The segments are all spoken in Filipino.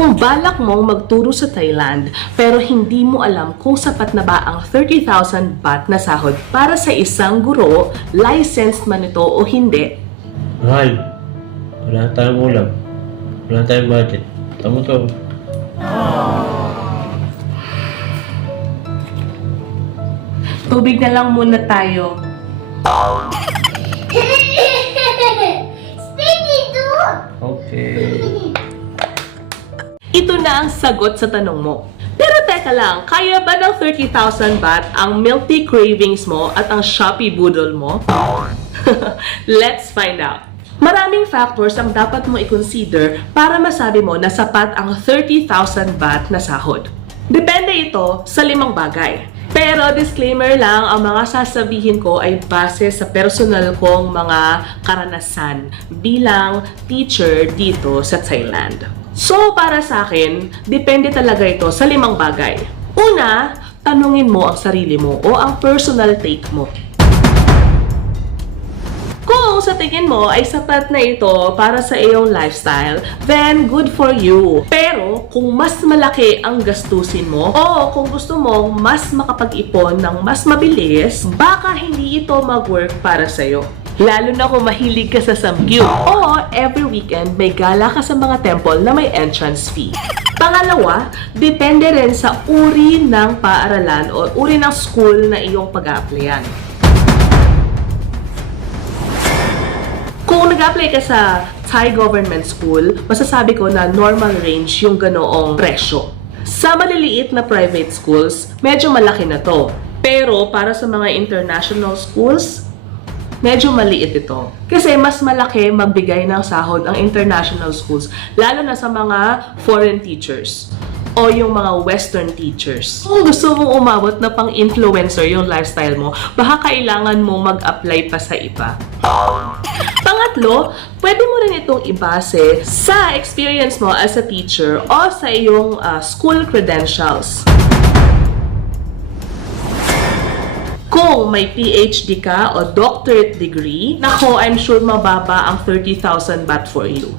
Kung balak mong magturo sa Thailand pero hindi mo alam kung sapat na ba ang 30,000 baht na sahod para sa isang guro, licensed man ito o hindi, Mahal. Wala na tayong ulam. Wala na tayong budget. Tamo to. tubig na lang muna tayo. Speedy too! Okay. Na ang sagot sa tanong mo. Pero teka lang, kaya ba ng 30,000 baht ang milk tea cravings mo at ang Shopee Boodle mo? Let's find out. Maraming factors ang dapat mo i-consider para masabi mo na sapat ang 30,000 baht na sahod. Depende ito sa limang bagay. Pero disclaimer lang, ang mga sasabihin ko ay base sa personal kong mga karanasan bilang teacher dito sa Thailand. So, para sa akin, depende talaga ito sa limang bagay. Una, tanungin mo ang sarili mo o ang personal take mo. Kung sa tingin mo ay sapat na ito para sa iyong lifestyle, then good for you. Pero kung mas malaki ang gastusin mo o kung gusto mong mas makapag-ipon ng mas mabilis, baka hindi ito mag-work para sa'yo. Lalo na kung mahilig ka sa samgyup o every weekend may gala ka sa mga temple na may entrance fee. Pangalawa, depende rin sa uri ng paaralan o uri ng school na iyong pag-applyan. Kung nag-apply ka sa Thai government school, masasabi ko na normal range yung ganoong presyo. Sa maliliit na private schools, medyo malaki na to. Pero para sa mga international schools, medyo maliit ito. Kasi mas malaki magbigay ng sahod ang international schools, lalo na sa mga foreign teachers o yung mga western teachers. Kung gusto mong umabot na pang influencer yung lifestyle mo, baka kailangan mo mag-apply pa sa iba. Pangatlo, pwede mo rin itong ibase sa experience mo as a teacher o sa iyong ah, school credentials. Kung may PhD ka o doctorate degree, nako, I'm sure mababa ang 30,000 baht for you.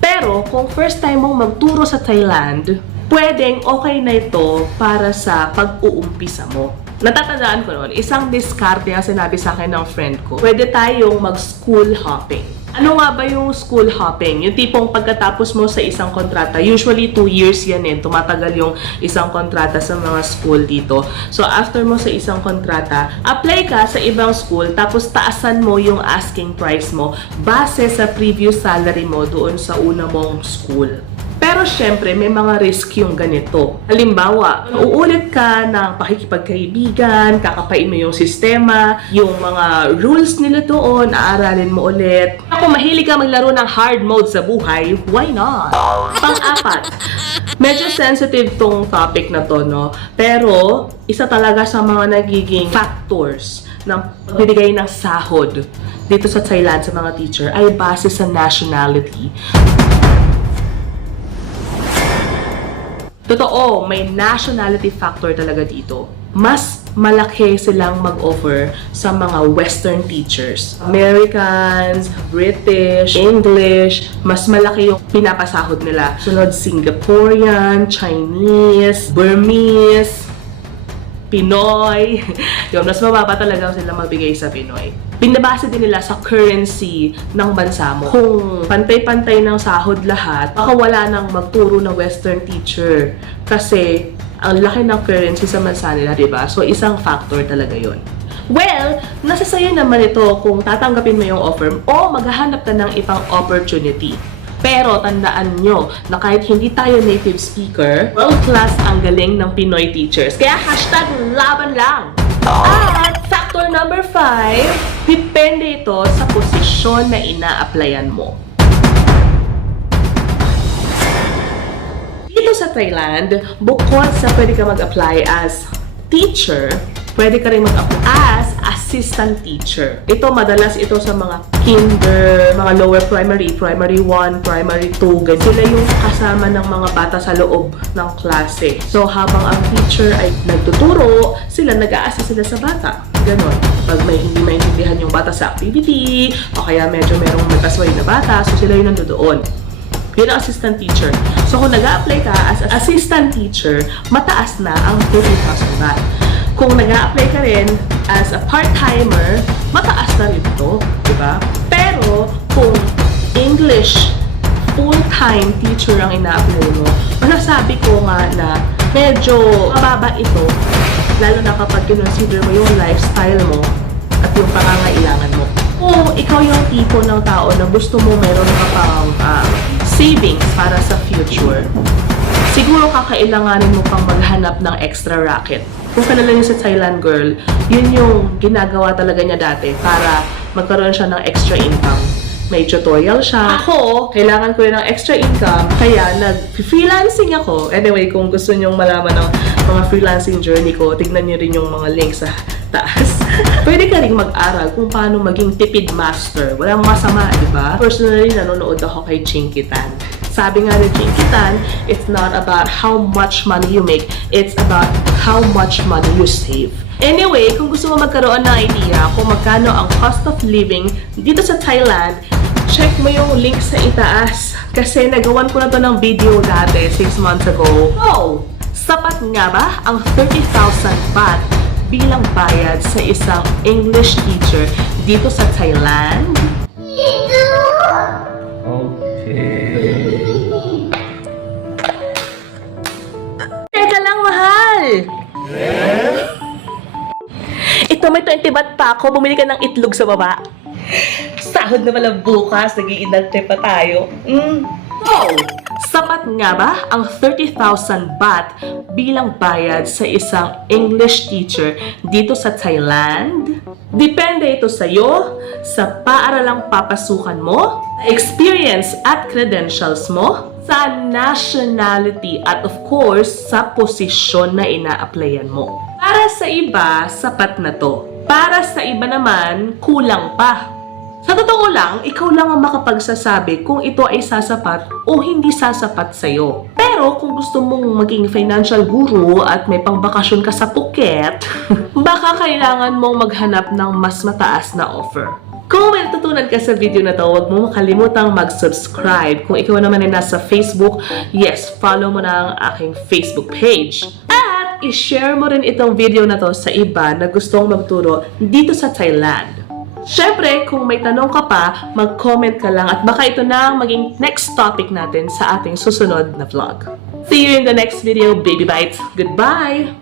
Pero kung first time mong magturo sa Thailand, pwedeng okay na ito para sa pag-uumpisa mo. Natatandaan ko noon, isang diskarte ang sinabi sa akin ng friend ko. Pwede tayong mag-school hopping. Ano nga ba yung school hopping? Yung tipong pagkatapos mo sa isang kontrata, usually 2 years yan eh, tumatagal yung isang kontrata sa mga school dito. So after mo sa isang kontrata, apply ka sa ibang school, tapos taasan mo yung asking price mo base sa previous salary mo doon sa una mong school. Pero syempre, may mga risk yung ganito. Halimbawa, uulit ka ng pakikipagkaibigan, kakapain mo yung sistema, yung mga rules nila doon, aaralin mo ulit. Kung mahilig ka maglaro ng hard mode sa buhay, why not? Pang-apat, medyo sensitive tong topic na to, no? Pero, isa talaga sa mga nagiging factors ng pagbibigay ng sahod dito sa Thailand sa mga teacher ay base sa nationality. Totoo, may nationality factor talaga dito. Mas malaki silang mag-offer sa mga Western teachers. Americans, British, English, mas malaki yung pinapasahod nila. Sunod Singaporean, Chinese, Burmese, Pinoy. Yun, mas mababa talaga sila magbigay sa Pinoy. Binabase din nila sa currency ng bansa mo. Kung pantay-pantay ng sahod lahat, baka wala nang magturo na Western teacher. Kasi ang laki ng currency sa bansa nila, di ba? So, isang factor talaga yon. Well, nasa sayo naman ito kung tatanggapin mo yung offer o maghahanap ka ng ibang opportunity. Pero tandaan nyo na kahit hindi tayo native speaker, world class ang galing ng Pinoy teachers. Kaya hashtag laban lang! At factor number 5, depende ito sa posisyon na ina-applyan mo. Sa Thailand, bukod sa pwede ka mag-apply as teacher, pwede ka rin mag-apply as assistant teacher. Ito, madalas ito sa mga kinder, mga lower primary, primary 1, primary 2, ganyan. Sila yung kasama ng mga bata sa loob ng klase. So, habang ang teacher ay nagtuturo, sila nag-a-assist sila sa bata. Ganon. Pag may hindi maintindihan yung bata sa activity, o kaya medyo merong may pasway na bata, so sila yung nandoon. Bilang assistant teacher. So kung nag apply ka as assistant teacher, mataas na ang 30,000 baht. Kung nag apply ka rin as a part-timer, mataas na rin ito, di ba? Pero kung English full-time teacher ang ina-apply mo, masasabi ko nga na medyo mababa ito, lalo na kapag kinonsider mo yung lifestyle mo at yung pangangailangan. Kung ikaw yung tipo ng tao na gusto mo meron ka pang ah, savings para sa future, siguro kakailanganin mo pang maghanap ng extra racket. Kung kanala niyo sa Thailand girl, yun yung ginagawa talaga niya dati para magkaroon siya ng extra income. May tutorial siya. Ako, kailangan ko rin ng extra income, kaya nag-freelancing ako. Anyway, kung gusto niyo malaman ng mga freelancing journey ko, tignan niyo rin yung mga links sa taas. Pwede ka rin mag-aral kung paano maging tipid master. Walang masama, di ba? Personally, nanonood ako kay Chinkitan. Sabi nga ni Chinkitan, it's not about how much money you make, it's about how much money you save. Anyway, kung gusto mo magkaroon ng idea kung magkano ang cost of living dito sa Thailand, check mo yung link sa itaas. Kasi nagawan ko na to ng video dati, 6 months ago. Oh, sapat nga ba ang 30,000 baht bilang bayad sa isang English teacher dito sa Thailand? Okay. Teka lang, mahal! Ito, may 20 baht pa ako. Bumili ka ng itlog sa baba. Sahod na pala bukas. Nag-iinarte pa tayo. Mm. Oh! Sapat nga ba ang 30,000 baht bilang bayad sa isang English teacher dito sa Thailand? Depende ito sa iyo, sa paaralang papasukan mo, experience at credentials mo, sa nationality at of course sa posisyon na ina-applyan mo. Para sa iba, sapat na to. Para sa iba naman, kulang pa. Sa totoo lang, ikaw lang ang makapagsasabi kung ito ay sasapat o hindi sasapat sa'yo. Pero kung gusto mong maging financial guru at may pangbakasyon ka sa Phuket, baka kailangan mong maghanap ng mas mataas na offer. Kung may natutunan ka sa video na to, huwag mo makalimutang mag-subscribe. Kung ikaw naman ay nasa Facebook, yes, follow mo na ang aking Facebook page. At i-share mo rin itong video na to sa iba na gustong magturo dito sa Thailand. Siyempre, kung may tanong ka pa, mag-comment ka lang at baka ito na ang maging next topic natin sa ating susunod na vlog. See you in the next video, Baby Bites. Goodbye!